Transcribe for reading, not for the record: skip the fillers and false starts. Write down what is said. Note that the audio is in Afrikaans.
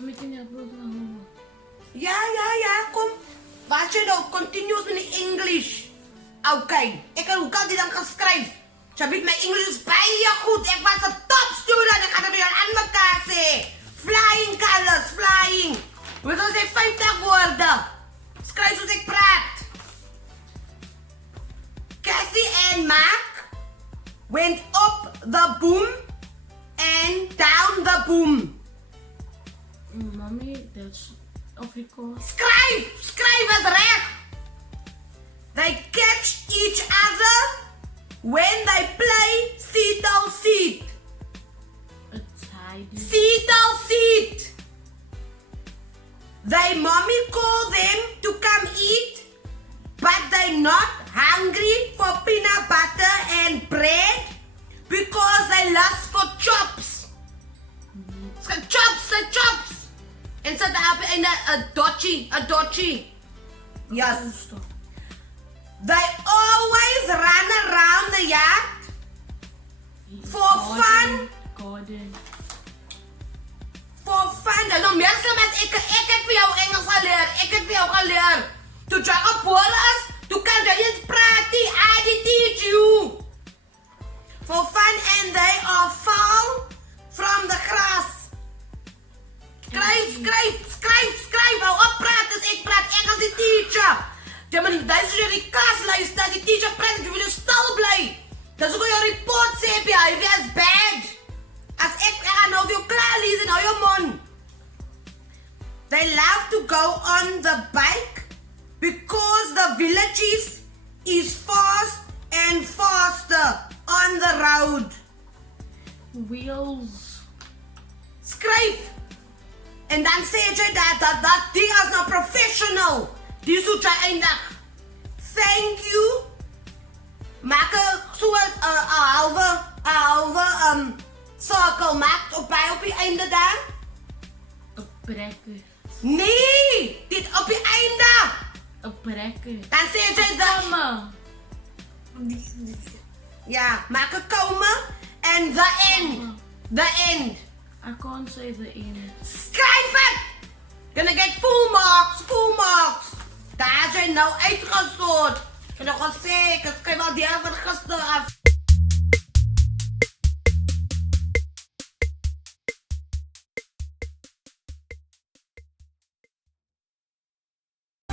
Met jy nie upload na hom? Ja, kom. Wat jy nou, continuous met die English. Okay, hoe kan die dan geskryf? Jy weet my English is baie goed. Ek was 'n top student. Ek gaan dit jou aan mekaar sê. Flying colors, flying. We gaan sê 50 woorde. Skryf soos ek praat. Cassie and Mark went up the boom and down the boom. Mommy, that's Afrikaans. Skryf is reg. They catch each other when they play seat on seat. It's Heidi. Seat on seat. They mommy call them to come eat, but they not hungry for peanut butter and bread because they lust for chops. Chops. En so daar in 'n dotchie. Yes. They always run around the yard for fun. Garden. For fun. Nou mense wat ek het vir jou Engels geleer. Ek het vir jou geleer. Toe jy op boer is, toe kan jy eens praat. I did teach you. For fun and they are fall from the grass. Skryf. Hou op praat as ek praat. Ek as die teacher. Jy moet nie jy die klas luister as die teacher praat. Jy wil stil bly. Dis ook jou report sê op jy is bad. As ek gaan nou vir jou klaar lees en hou jou mond. They love to go on the bike because the villages is fast and faster on the road. Wheels. Skryf. En dan sê jy dat ding is nou professional. Dis hoe jy eindig. Thank you. Maak so 'n halve cirkel maak op die einde daar. 'n brekker. Nee, dit op die einde. 'n brekker. Dan sê jy dat Mama. ja, maak 'n koma and the end. The end. I can't say the end. Skryf het. Gonna get full marks. Daar jy nou uitgesort. Ek het nog gesê, ek skryf al die van gister af.